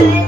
Thank you.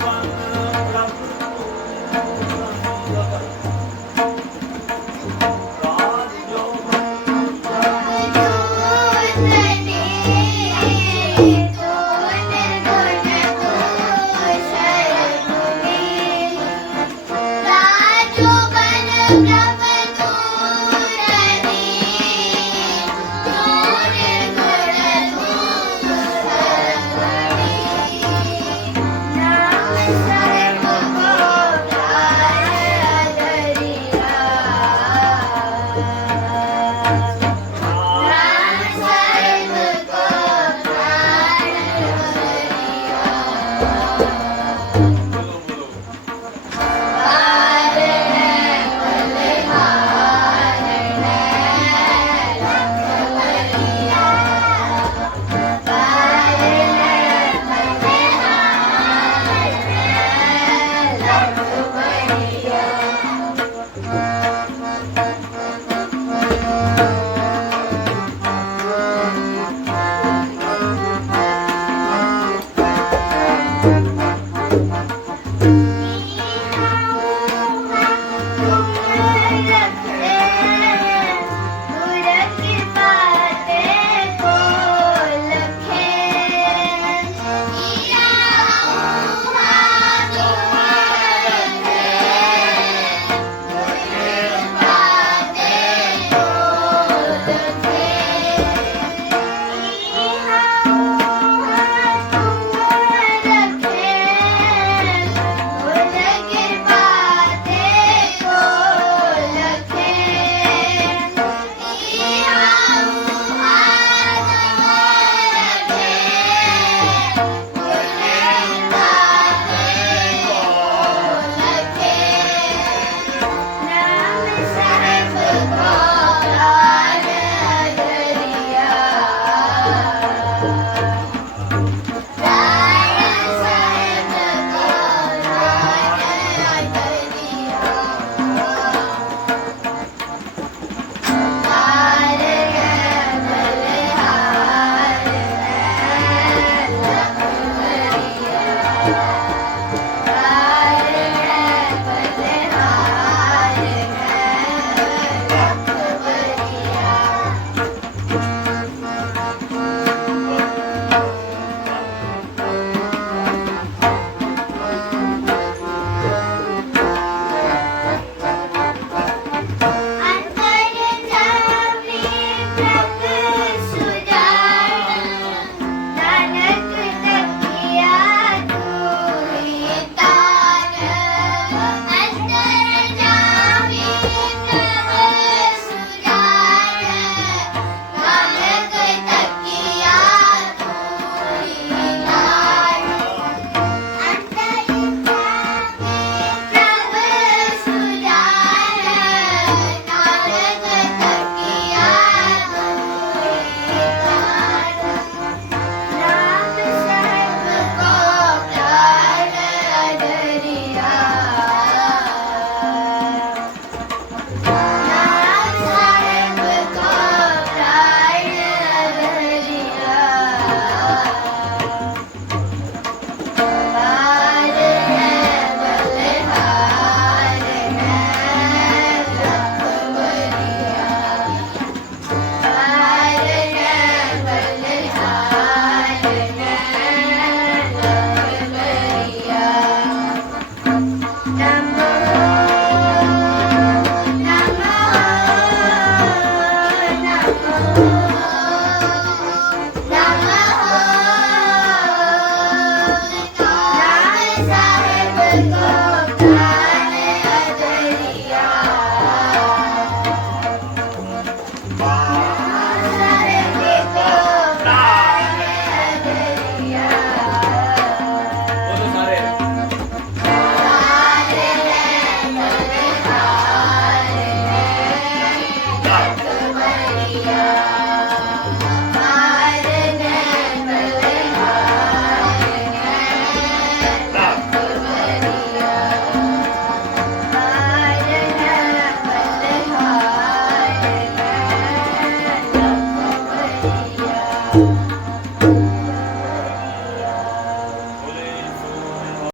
Thank yeah. you.